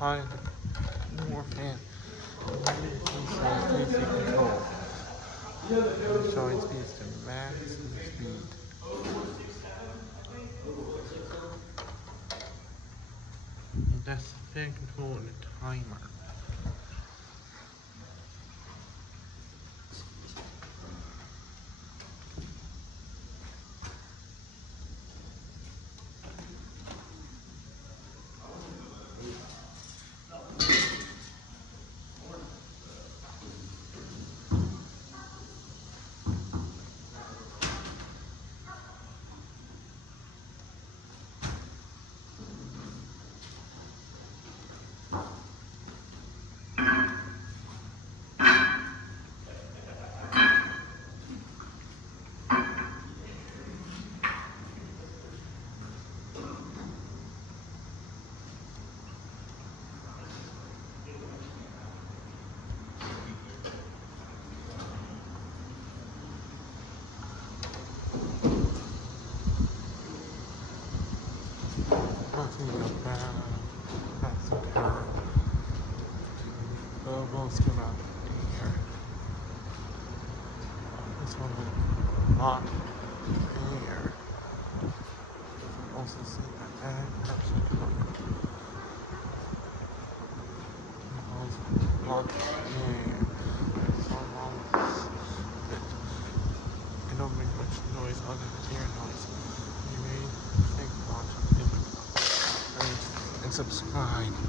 high more fan. DC control. Showing speeds to max speed. That's the fan control and the timer. That's okay. We'll skim out here. This one will not here. Also see that add person not here. So long. It don't make much noise other than ear noise. You may think about it and subscribe.